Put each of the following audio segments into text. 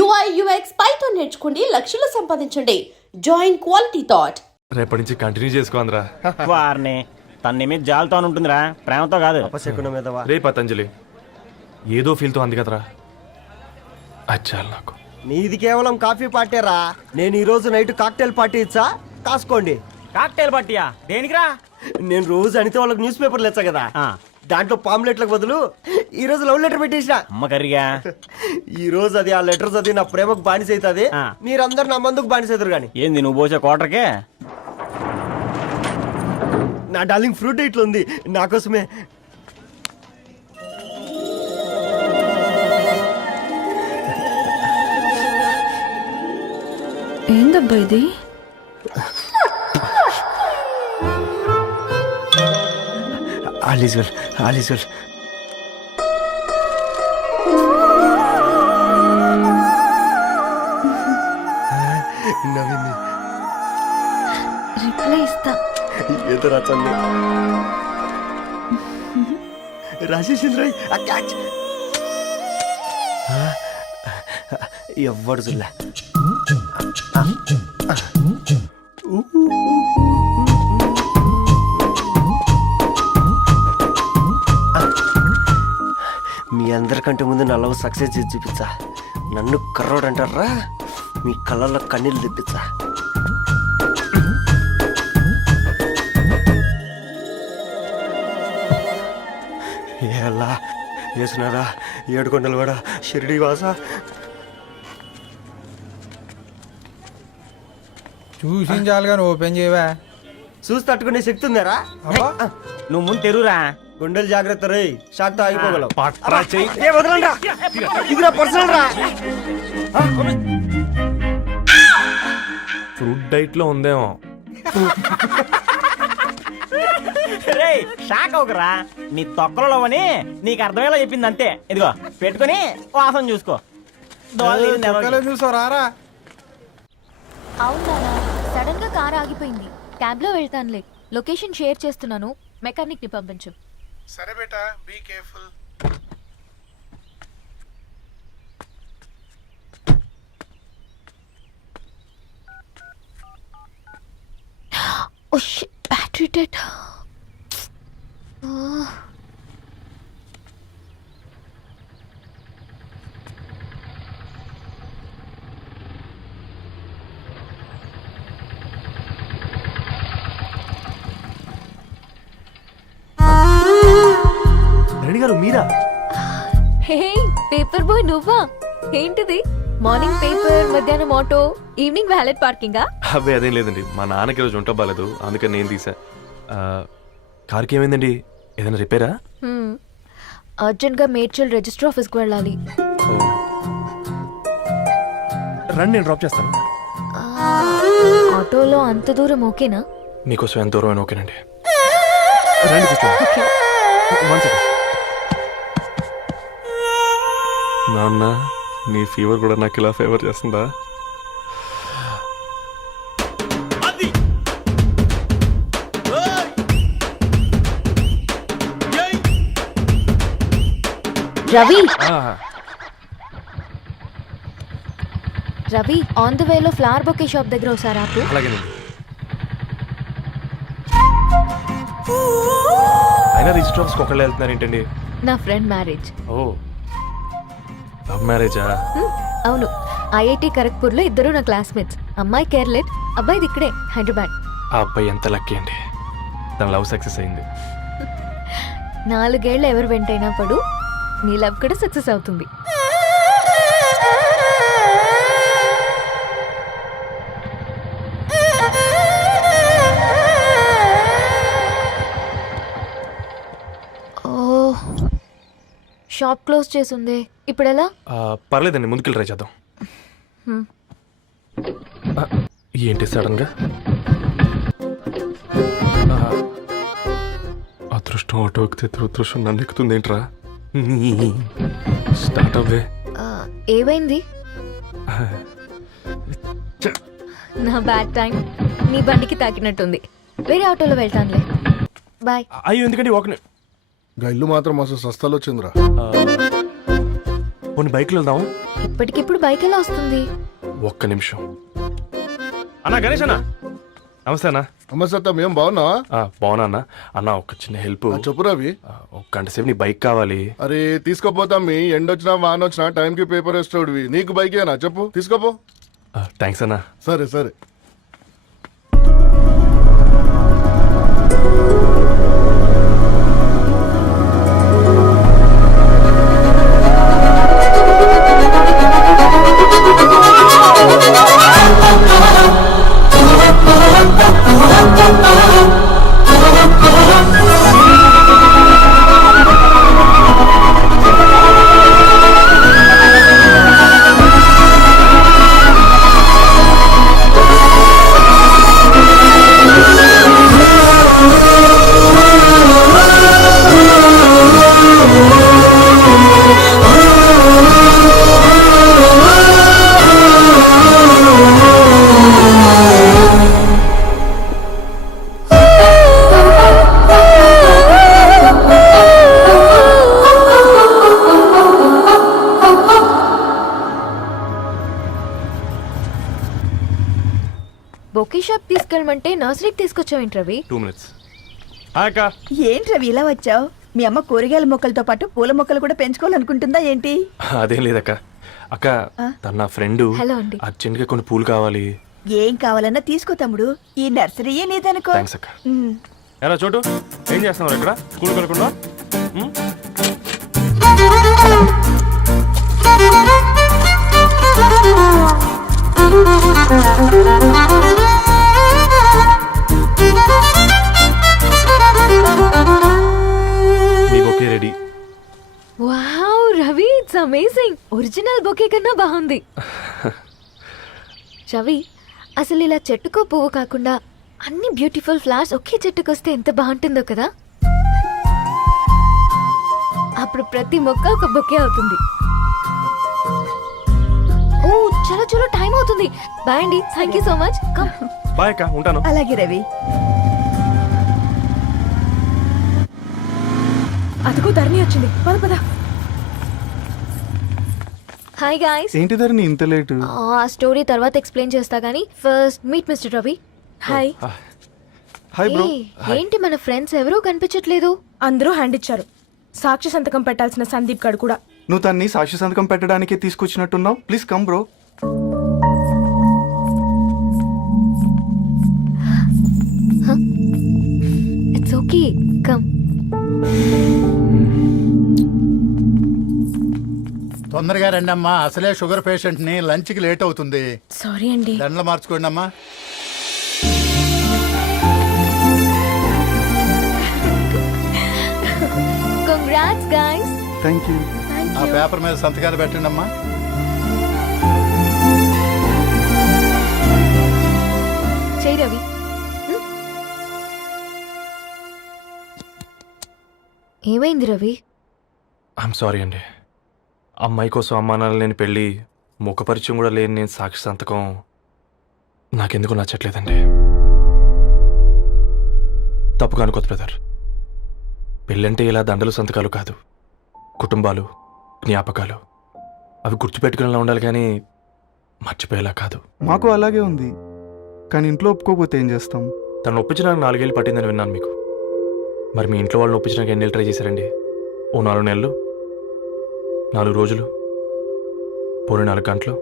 UI UX Python నేర్చుకోండి, లక్షలు సంపాదించండి. Join quality thought. రేపటి నుంచి కంటిన్యూ చేసుకోందిరా. వారిని తన మీద జాలతో ఉంటుందిరా, ప్రేమతో కాదు. రే పతంజలి, ఏదో ఫీల్తో అంది కదరా, అచ్చాలి నాకు. నీది కేవలం కాఫీ పార్టీరా. నేను ఈ రోజు నైట్ కాక్టైల్ పార్టీ ఇచ్చా, కాసుకోండి. కాక్టైల్ పార్టీయా? దేనికిరా? నేను రోజు అనితే వాళ్ళకి న్యూస్ పేపర్లు ఇచ్చా కదా, దాంట్లో పాంప్లెట్లకు బదులు ఈ రోజు లవ్ లెటర్ పెట్టేసిన. అమ్మ కర్రీగా ఈ రోజు అది ఆ లెటర్ చదివి నా ప్రేమకు బానిస అవుతుంది. మీరందరు నా మందుకు బానిస అవుతారు. కానీ ఏంది నువ్వు పోసే కోటర్కే? నా డార్లింగ్ ఫ్రూట్ ఇట్లా ఉంది నా కోసమే. ఏందబ్బా ఇది? All is well, all is well. నవ్వింది. రిప్లై ఇస్తా. ఏదో రాచండి రాజేసింద్ర క్యాచ్. ఎవ్వడు చూడలే. మీ అందరికంటే ముందు నా లవ్ సక్సెస్ చేసి చూపించా. నన్ను కర్రోడు అంటారా, మీ కళ్ళల్లో కన్నీళ్ళు తెప్పించా. ఎలా వేసినారా ఏడుకొండలు కూడా షిరిడి వాస. చూసించాలి ఓపెన్ చేయవా? చూసి తట్టుకునే శక్తి ఉందారా? నువ్వు ముందు తెరురా. గుండెలు జాగ్రత్త రే, షాక్ తో ఆగిపోగలవు. ఫ్రూట్ డైట్ లో ఉందేమో. షాక్ అవుకరా, నీ తొక్కలలో అని నీకు అర్థమయ్యేలా చెప్పింది అంతే. ఇదిగో పెట్టుకుని వాసన చూసుకో. చూసారా? అవునా, సడన్ గా కార్ ఆగిపోయింది. క్యాబ్ లో వెళ్తానులే. లొకేషన్ షేర్ చేస్తున్నాను, మెకానిక్ ని పంపించు. సరే బేటా, be careful. Oh shit, battery dead. Reddy గారు మీరా? హే పేపర్ బాయ్, నువ్వా? ఏంటిది? మార్నింగ్ పేపర్, మధ్యాహ్నం ఆటో, ఈవినింగ్ వ్యాలెట్ పార్కింగా? అబ్బాయి అదేం లేదండి, మా నాన్నకి రోజు ఉంట బాగాలేదు, అందుకని నేను తీసా. కార్కి ఏమైందండి? ఏదైనా రిపేరా? అర్జెంట్ గా మేడ్చల్ రిజిస్టర్ ఆఫీస్ కు వెళ్ళాలి. రండి, నేను డ్రాప్ చేస్తాను. ఆటోలో అంత దూరం ఓకేనా? మీకోసం ఎంత దూరం అయినా ఓకేనండి. రండి కూర్చోండి. నాన్న, నీ ఫీవర్ కూడా నాకు ఇలా ఫేవర్ చేస్తుందా? రవి, రవి, ఆన్ ద వేలో ఫ్లవర్ బొకే షాప్ దగ్గర ఒకసారి ఆపు. అలాగేనండి. అయినా రిజిస్టర్ ఆఫీస్కి ఒకళ్ళు వెళ్తున్నారు ఏంటండి? నా ఫ్రెండ్ మ్యారేజ్. ఓ, లవ్ మ్యారేజా? అవును, ఐఐటి ఖరగ్పూర్ లో ఇద్దరు నా క్లాస్మేట్స్. అమ్మాయి కేర్లెట్, అబ్బాయిది ఇక్కడే హైదరాబాద్. ఆ అబ్బాయి ఎంత లక్కీ అండి, తన లవ్ సక్సెస్ అయింది. 4 ఏళ్ళు ఎవరు వెంటైనా పడు, నీ లవ్ కూడా సక్సెస్ అవుతుంది. షాప్ క్లోజ్ చేసింది, ఇప్పుడు ఎలా? పర్లేదండి, ముందుకెళ్ళి ట్రై చేద్దాం. ఏంటి సడన్ గా? అదృష్టం ఆటో ఎక్కితే దురదృష్టం నన్ను ఎక్కుతుంది ఏంట్రా? స్టార్ట్ అవ్వే. ఏమైంది? నా బ్యాడ్ టైం నీ బండికి తాకినట్టుంది. వేరే ఆటోలో వెళ్తానులే, బాయ్. అయ్యో ఎందుకండి ఒక ఇల్లు మాత్రం మస్తు సస్తాలో వచ్చిందిరా. కొన్ని బైక్లో వెళ్దాం. ఇప్పటికిప్పుడు బైక్ ఎలా వస్తుంది? ఒక్క నిమిషం. అన్నా గణేష్ అన్న, నమస్తే అన్న. నమస్తే, ఏం బాగున్నావా? బాగున్నా అన్న. అన్న ఒక చిన్న హెల్ప్. చెప్పు రవి. ఒక గంట సేపు నీ బైక్ కావాలి. అరే తీసుకోపోతాం, మీ ఎండొచ్చినా వాన వచ్చినా టైంకి పేపర్ వేస్తాడువి. నీకు బైకేనా చెప్పు, తీసుకోపో. థ్యాంక్స్ అన్న. సరే సరే. బొకే షాప్ తీసుకెళ్ళమంటే నర్సరీకి తీసుకొచ్చావేంటి రవి? 2 minutes. హాయ్ అక్క. ఏంటి రవి ఇలా వచ్చావు? మీ అమ్మ కూరగాయల మొక్కలతో పాటు పూల మొక్కలు కూడా పెంచుకోవాలనుకుంటుందా ఏంటి? అదేం లేదక్క. అక్క తన నా ఫ్రెండ్ హలో అండి. అర్జెంట్ గా కొన్ని పూలు కావాలి. ఏం కావాలన్నా తీసుకో తమ్ముడు, ఈ నర్సరీయే నీదనుకో. థ్యాంక్స్ అక్క. ఎలా చోటు ఏం చేస్తున్నావు ఇక్కడ? స్కూల్ కనుకుండా మీ bouquet ready. Wow Ravi, it's amazing. Original bouquet కన్నా బాగుంది. రవి, అసలు ఇలా చెట్టుకో పువ్వు కాకుండా అన్ని బ్యూటిఫుల్ ఫ్లవర్స్ ఒకే చెట్టుకు వస్తే ఎంత బాగుంటుందో కదా. అప్పుడు ప్రతి మొక్క ఒక బొకే అవుతుంది. ఓ చలో చలో, టైం అవుతుంది. బాయ్ అండి, thank you so much. Come. Bye అక్క, ఉంటాను. అలాగే రవి. అదిగో ధరణి వచ్చింది, పద పద. Hi guys. ఏంటి ధరణి ఇంత లేటు? ఆ స్టోరీ తర్వాత ఎక్స్ప్లెయిన్ చేస్తా గానీ first meet mister Ravi. Hi. Hi bro. ఏంటి మన ఫ్రెండ్స్ ఎవరూ కనిపించట్లేదు? అందరూ హ్యాండ్ ఇచ్చారు. సాక్షి సంతకం పెట్టాల్సిన సందీప్ గడు కూడా. నువ్వు తన్ని సాక్షి సంతకం పెట్టడానికే తీసుకొచ్చినట్టున్నావు. Please come bro. It's okay, come. తొందరగా రండి అమ్మా, అసలే షుగర్ పేషెంట్ ని, లంచ్ కి లేట్ అవుతుంది. సారీ అండి. దండలు మార్చుకోండి అమ్మా. Congrats guys. Thank you. ఆ పేపర్ మీద సంతకాలు పెట్టండి అమ్మా. చెయ్ రవి. ఏమైంది రవి? ఐఎమ్ సారీ అండి. అమ్మాయి కోసం అమ్మానాలు లేని పెళ్ళి, ముఖపరిచయం కూడా లేని నేను సాక్షి సంతకం నాకెందుకు నచ్చట్లేదండి. తప్పుగా అనుకోదు బ్రదర్. పెళ్ళంటే ఇలా దండలు సంతకాలు కాదు, కుటుంబాలు, జ్ఞాపకాలు. అవి గుర్తుపెట్టుకునేలా ఉండాలి కానీ మర్చిపోయేలా కాదు. మాకు అలాగే ఉంది, కానీ ఇంట్లో ఒప్పుకోకపోతే ఏం చేస్తాం? తను ఒప్పించడానికి 4 ఏళ్ళు పట్టిందని విన్నాను మీకు. మరి మీ ఇంట్లో వాళ్ళని ఒప్పించడానికి ఎన్ని ఏళ్ళు ట్రై చేశారండి? ఓ 4 నెలలు, 4 రోజులు, పోనీ 4 గంటలు,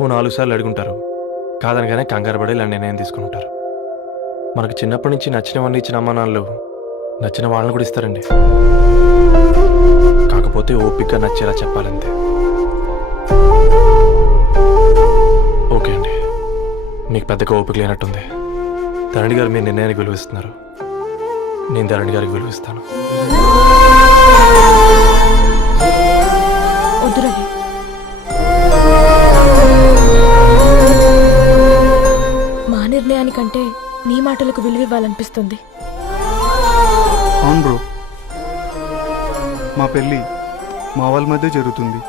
ఓ 4 సార్లు అడుగుంటారు. కాదనగానే కంగారు పడి ఇలా నిర్ణయం తీసుకుని ఉంటారు. మనకు చిన్నప్పటి నుంచి నచ్చినవన్నీ ఇచ్చిన అమ్మానాళ్ళు నచ్చిన వాళ్ళని కూడా ఇస్తారండి. కాకపోతే ఓపిక నచ్చేలా చెప్పాలంతే. ఓకే అండి, మీకు పెద్దగా ఓపిక లేనట్టుంది. ధరణి గారు మీ నిర్ణయానికి విలువిస్తున్నారు, నేను ధరణి గారికి విలువిస్తాను. వద్దు రవి. మా నిర్ణయానికంటే నీ మాటలకు విలువివ్వాలనిపిస్తుంది. అవును బ్రో, మా పెళ్ళి మా వాళ్ళ మధ్య జరుగుతుంది.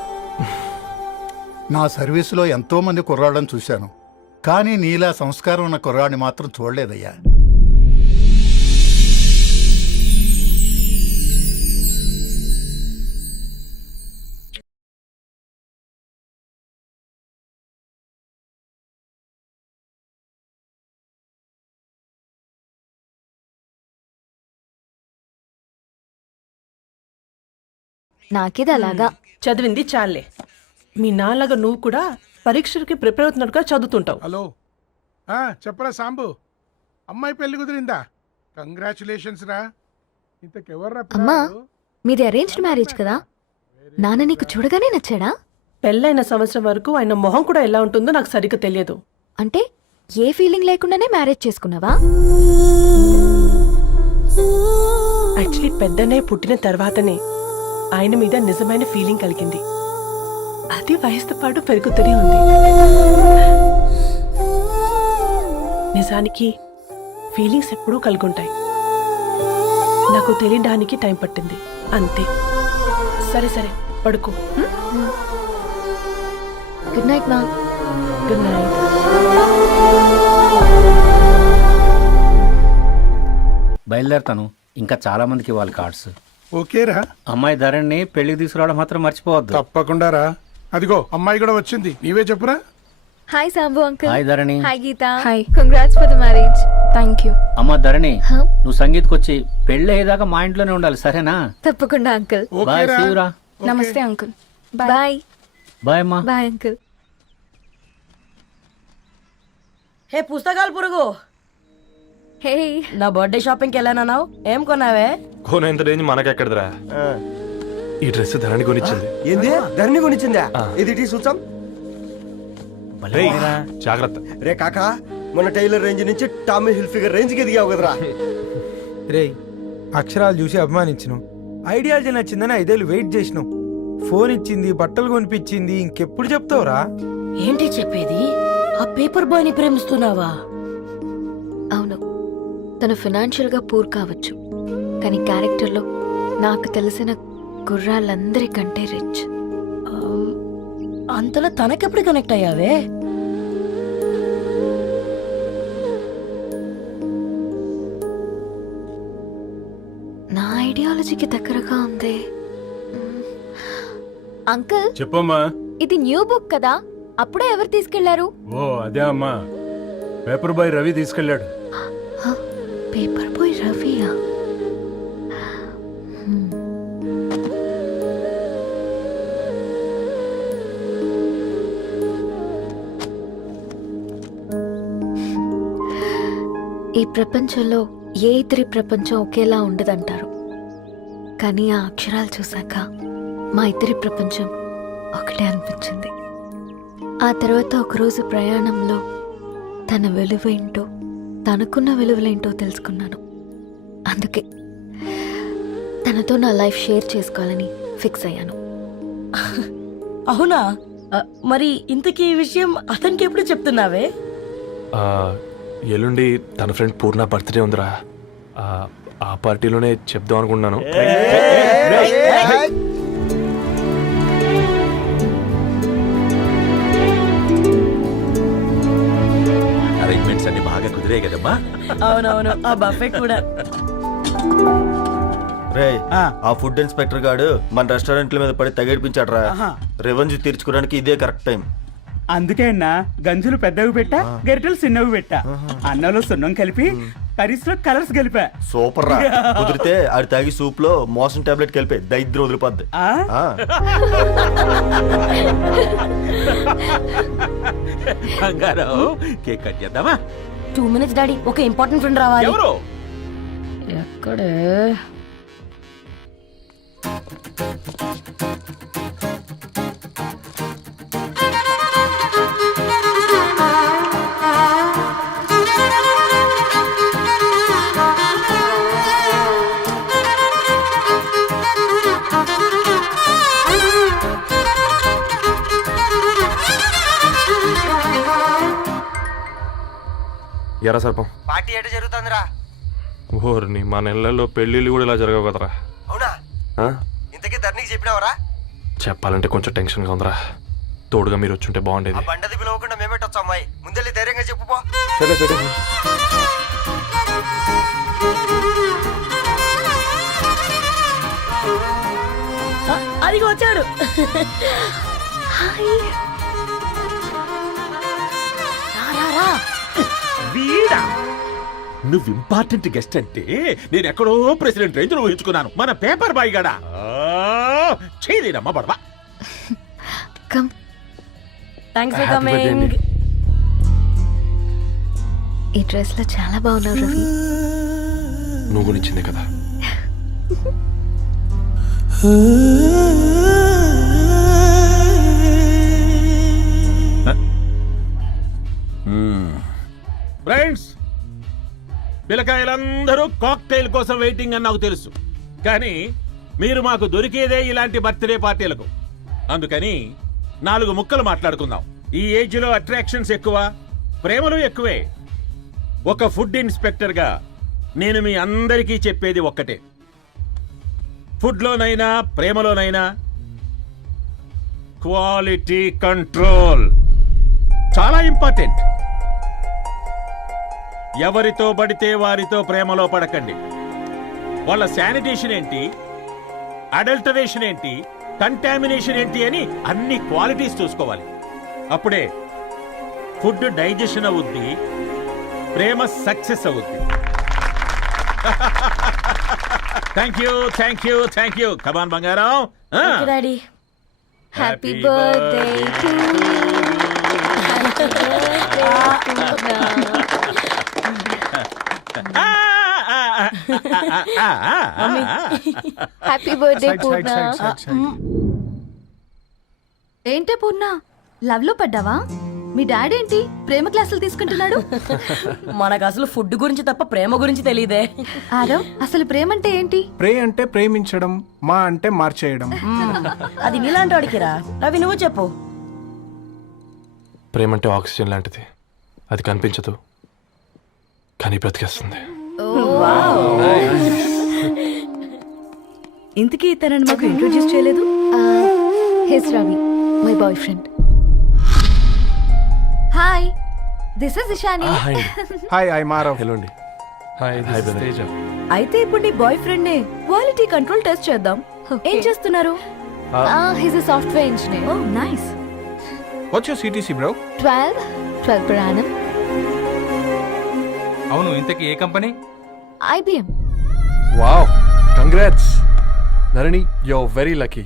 నా సర్వీసులో ఎంతో మంది కుర్రాళ్ళని చూశాను, కానీ నీలా సంస్కారం ఉన్న కుర్రాడిని మాత్రం చూడలేదయ్యా. నాకిది అలాగా. చదివింది చాలే. మీ నాన్నగా నువ్వు కూడా పరీక్షలకి ప్రిపేర్ అవుతున్నట్టుగా చదువుతుంటావు. హలో చెప్పరా సాంబు, అమ్మాయి పెళ్లి కుదిరిందా? కంగ్రాచులేషన్స్ రా. ఇంతకెవర్రా అమ్మా, పిల్లాడు? మీది అరేంజ్డ్ మ్యారేజ్ కదా? నాన్న నీకు చూడగానే నచ్చాడా? పెళ్ళైన సంవత్సరం వరకు ఆయన మొహం కూడా ఎలా ఉంటుందో నాకు సరిగ్గా తెలియదు. అంటే ఏ ఫీలింగ్ లేకుండానే మ్యారేజ్ చేసుకున్నావా? యాక్చువల్లీ పెద్దనే పుట్టిన తర్వాతనే ఆయన మీద నిజమైన ఫీలింగ్ కలిగింది. అది వయసుతో పాటు పెరుగుతూనే ఉంది. నిజానికి ఫీలింగ్స్ ఎప్పుడూ కలుగుంటాయి. నాకు తెలియడానికి టైం పట్టింది అంతే. సరే సరే పడుకో. గుడ్ నైట్ మా. Good night. బయలుదేరుతాను. ఇంకా చాలా మందికి ఇవ్వాలి కార్డ్స్. ఓకేరా, అమ్మాయి ధరణి పెళ్లికి తీసుకురావడం మాత్రం మర్చిపోవద్దు. తప్పకుండా రా. అదిగో అమ్మాయి కూడా వచ్చింది, నీవే చెప్పురా. Hi Sambu uncle. Hi Dharani. Hi Geetha. Hi. Congrats for the marriage. Thank you. అమ్మ ధరణి, నువ్వు సంగీత్కి వచ్చి పెళ్లి అయ్యేదాకా మా ఇంట్లోనే ఉండాలి, సరేనా? తప్పకుండా అంకుల్. బాయ్. ఓకేరా. సీవురా. నమస్తే అంకుల్. బాయ్. బాయ్ అమ్మా. Bye uncle. హే పుస్తకాలు పురుగు, హే నా బర్త్డే షాపింగ్కి వెళ్ళానన్నావు, ఏం కొన్నావే? కోనేంత రేంజ్ మనకెక్కడదిరా. ఈ డ్రెస్ ధరణి కొనిచ్చింది. ఏంది ధరణి కొనిచ్చిందా? ఇది చూసాం. రేయ్, జాగ్రత్త. రే కాకా, మన టైలర్ రేంజ్ నుంచి టామీ హిల్ఫిగర్ రేంజ్ కి ఎదిగావు కదరా. రేయ్, అక్షరాలు చూసి అభిమానించినావు, ఐడియాలజీ నచ్చిందని 5 ఏళ్ళు వెయిట్ చేసినావు. ఫోన్ ఇచ్చింది, బట్టలు కొనిపించింది, ఇంకెప్పుడు చెప్తావురా? ఏంటి చెప్పేది? ఆ పేపర్ బాయ్ ని ప్రేమిస్తున్నావా? అవును, తను ఫినాన్షియల్ గా పూర్ కావచ్చు, కానీ క్యారెక్టర్లో నాకు తెలిసిన గుర్రాలందరికంటే రిచ్. అంతలో తనకెప్పుడు కనెక్ట్ అయ్యావే? నా ఐడియాలజీకి దగ్గరగా ఉంది. అంకుల్ చెప్పమ్మా. ఇది న్యూ బుక్ కదా, అప్పుడే ఎవరు తీసుకెళ్లారు? ఓ అదే అమ్మా, పేపర్ బాయ్ రవి తీసుకెళ్ళాడు. పేపర్ బాయ్ రవియా? ఈ ప్రపంచంలో ఏ ఇద్దరి ప్రపంచం ఒకేలా ఉండదంటారు, కానీ ఆ అక్షరాలు చూశాక మా ఇద్దరి ప్రపంచం ఒకటే అనిపించింది. ఆ తర్వాత ఒకరోజు ప్రయాణంలో తన విలువేంటో, తనకున్న విలువలేంటో తెలుసుకున్నాను. అందుకే తనతో నా లైఫ్ షేర్ చేసుకోవాలని ఫిక్స్ అయ్యాను. అవునా? మరి ఇంతకీ ఈ విషయం అతనికి ఎప్పుడు చెప్తున్నావే? ఎల్లుండి తన ఫ్రెండ్ పూర్ణ బర్త్డే ఉందిరా. ఆ పార్టీలోనే చెప్దాం అనుకుంటున్నాను. అరేంజ్మెంట్స్ అన్ని బాగా కుదిరే కదమ్మా. అవునవును, ఆ బఫే కూడా. రే, ఆ ఫుడ్ ఇన్స్పెక్టర్ గాడు మన రెస్టారెంట్ల మీద పడి తగేడిపించాడు రా. రెవెన్యూ తీర్చుకోవడానికి ఇదే కరెక్ట్ టైం. అందుకే అన్న గంజులు పెద్దవి పెట్టా, గరిటెలు చిన్నవి పెట్టా. అన్నంలో సున్నం కలిపి కర్రీస్ లో కలర్స్ కలిపా. సూపర్ రా. కుదిరితే ఆడి తాగి సూప్ లో మోషన్ టాబ్లెట్ కలిపే దరిద్రం వదిలిపోద్ది. కేక్ కట్ చేద్దామా? 2 minutes డాడీ, ఒక ఇంపార్టెంట్ ఫ్రెండ్ రావాలి. ఎవరు? ఎక్కడే? ఎరా సర్పం, పార్టీ ఎట జరుగుతుందిరా? ఓర్ని మా నెలల్లో పెళ్ళిళ్ళు కూడా ఇలా జరగవు కదరా. అవునా? ఇంతకీ ధరణికి చెప్పినావరా? చెప్పాలంటే కొంచెం టెన్షన్గా ఉందిరా. తోడుగా మీరు వచ్చుంటే బాగుండేది. బండది పిలవకుండా మేమేటొచ్చా అమ్మాయి? ముందెళ్ళి ధైర్యంగా చెప్పుపో. సరే పెట్టు. అదిగో వచ్చాడు. వీడా? నువ్వు ఇంపార్టెంట్ గెస్ట్ అంటే నేను ఎక్కడో ప్రెసిడెంట్ రేంజ్ ఊహించుకున్నాను. మన పేపర్ బాయ్ గడా చేయలేనమ్మా బడవా. Come. Thanks for Happy birthday coming. అండి. ఈ డ్రెస్ లో చాలా బాగున్నావు రవి. నువ్వు గురించిందే కదా. ఫ్రెండ్స్, పిల్లకాయలందరూ కాక్టైల్ కోసం వెయిటింగ్ అని నాకు తెలుసు, కానీ మీరు మాకు దొరికేదే ఇలాంటి బర్త్డే పార్టీలకు. అందుకని 4 ముక్కలు మాట్లాడుకుందాం. ఈ ఏజ్ లో అట్రాక్షన్స్ ఎక్కువ, ప్రేమలు ఎక్కువే. ఒక ఫుడ్ ఇన్స్పెక్టర్ గా నేను మీ అందరికీ చెప్పేది ఒక్కటే, ఫుడ్ లోనైనా ప్రేమలోనైనా క్వాలిటీ కంట్రోల్ చాలా ఇంపార్టెంట్. ఎవరితో పడితే వారితో ప్రేమలో పడకండి. వాళ్ళ శానిటేషన్ ఏంటి, అడల్టరేషన్ ఏంటి, కంటామినేషన్ ఏంటి అని అన్ని క్వాలిటీస్ చూసుకోవాలి. అప్పుడే ఫుడ్ డైజెషన్ అవుద్ది, ప్రేమ సక్సెస్ అవుద్ది. Thank you, thank you, thank you. Come on బంగారం. Daddy happy birthday to happy birthday Purna. ఏంటే పూర్ణ, లవ్ లో పడ్డావా? మీ డాడీ ఏంటి ప్రేమ క్లాసులు తీసుకుంటున్నాడు? మనకు అసలు ఫుడ్ గురించి తప్ప ప్రేమ గురించి తెలియదే. ఆరవ్, అసలు ప్రేమ అంటే ఏంటి? ప్రే అంటే ప్రేమించడం, మా అంటే మార్చేయడం. అది నీలాంటి వాడికిరా. రవి నువ్వు చెప్పు. ప్రేమ అంటే ఆక్సిజన్ లాంటిది. అది కనిపించదు కానీ బ్రతికేస్తుంది. ఇంతకీ తనని మాకు ఇంట్రొడ్యూస్ చేయలేదు. He's Ravi, my boyfriend. Hi, this is Ishani. Hi, I Marav. Hello అండి. హాయ్ తేజ. అయితే ఇప్పుడు నీ బాయ్ ఫ్రెండ్ నే క్వాలిటీ కంట్రోల్ టెస్ట్ చేద్దాం. ఏం చేస్తున్నారు? He's a software engineer. Oh nice. What's your CTC bro? 12 per annum. అవును, ఇంతకీ ఏ కంపెనీ? IBM. Wow, congrats Dharani, you are very lucky.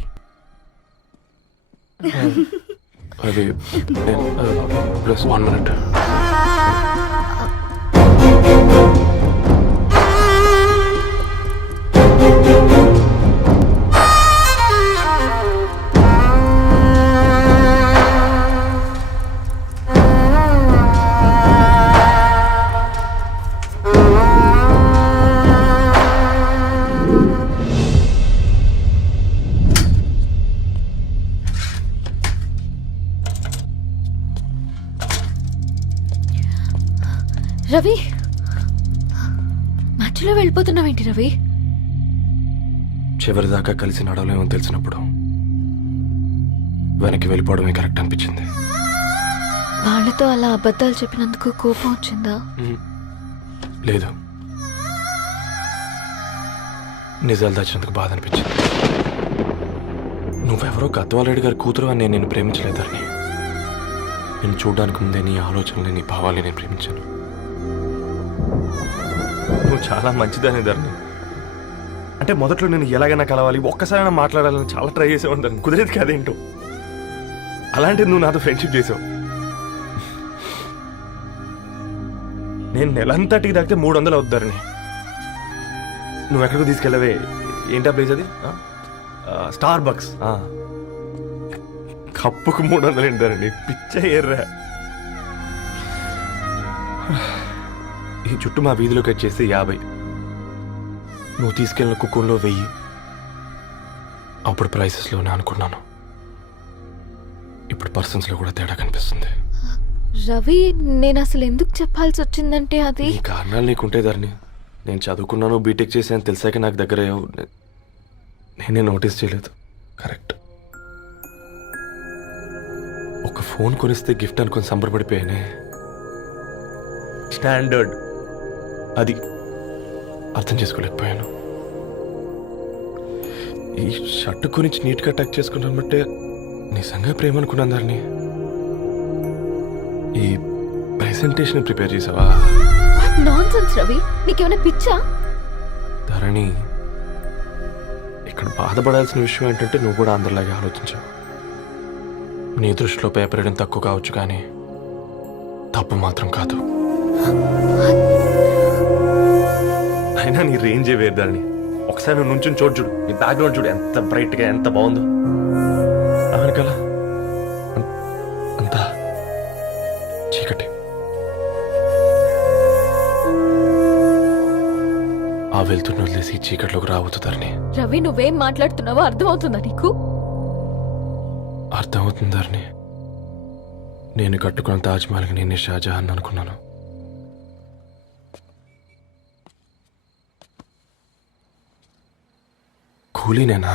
అది ప్లస్ 1 minute. రవి, మధ్యలో వెళ్ళిపోతున్నావేంటి రవి? చివరిదాకా కలిసి నడవలేమో తెలిసినప్పుడు వెనక్కి వెళ్ళిపోవడమే కరెక్ట్ అనిపించింది. వాళ్ళతో అలా అబద్ధాలు చెప్పినందుకు కోపం వచ్చిందా? లేదు, నిజాలు దాచినందుకు బాధ అనిపించింది. నువ్వెవరో గద్వాలరెడ్డి గారి కూతురు అని నేను ప్రేమించలేదని. నేను చూడడానికి ముందే నీ ఆలోచనలు, నీ భావాలని నేను ప్రేమించాను. నువ్వు చాలా మంచిదనే ధరణి. అంటే మొదట్లో నేను ఎలాగైనా కలవాలి, ఒక్కసారైనా మాట్లాడాలని చాలా ట్రై చేసేవాడిని ధరణి. కుదిరేది కాదేంటో. అలాంటిది నువ్వు నాతో ఫ్రెండ్షిప్ చేసావు. నేను నెలంతటికి తాకితే 300 అవుతారని. నువ్వు ఎక్కడికో తీసుకెళ్ళవే, ఏంటా ప్లేస్ అది? Star bucks. కప్పుకు 300 ఏంటారండి, పిచ్చ ఎర్రా. ఈ చుట్టూ మా వీధిలో కట్ చేస్తే 50. నువ్వు తీసుకెళ్ళిన కుక్కర్లో 1000. అప్పుడు ప్రైసెస్లోనే అనుకున్నాను, ఇప్పుడు పర్సన్స్లో కూడా తేడా కనిపిస్తుంది. రవి, నేను అసలు ఎందుకు చెప్పాల్సి వచ్చిందంటే అది ఈ కారణాలు నీకుంటే ధరణి. నేను చదువుకున్నాను, బీటెక్ చేశాను తెలిసాక నాకు దగ్గర నేనే నోటీస్ చేయలేదు. కరెక్ట్. ఒక ఫోన్ కొనిస్తే గిఫ్ట్ అనుకొని సంబరపడిపోయానే. స్టాండర్డ్ అది అర్థం చేసుకోలేకపోయాను. ఈ షర్ట్ గురించి నీట్గా టచ్ చేసుకున్నామంటే నిజంగా ప్రేమ అనుకున్నాను దాన్ని. ఈ ప్రెజెంటేషన్ ప్రిపేర్ చేసావా? నాన్సెన్స్ రవి, నీకేమైనా పిచ్చా? ధరణి, ఇక్కడ బాధపడాల్సిన విషయం ఏంటంటే నువ్వు కూడా అందరిలాగే ఆలోచించావు. నీ దృష్టిలో పేపర్ వేయడం తక్కువ కావచ్చు కానీ తప్పు మాత్రం కాదు. అయినా నీ రేంజే వేరుదాన్ని. ఒకసారి నువ్వు నుంచుని చూడు, నీ బ్యాక్గ్రౌండ్ చూడు ఎంత బ్రైట్గా ఎంత బాగుందో. వెనకాల అంతా చీకటి. ఆ వెళ్తున్న వదిలేసి ఈ చీకట్లోకి రాబోతుందని. రవి నువ్వేం మాట్లాడుతున్నావో అర్థమవుతుందా నీకు? అర్థమవుతుందని నేను కట్టుకున్న తాజ్మహల్కి నేనే షాజహాన్ అనుకున్నాను. కూలీనేనా?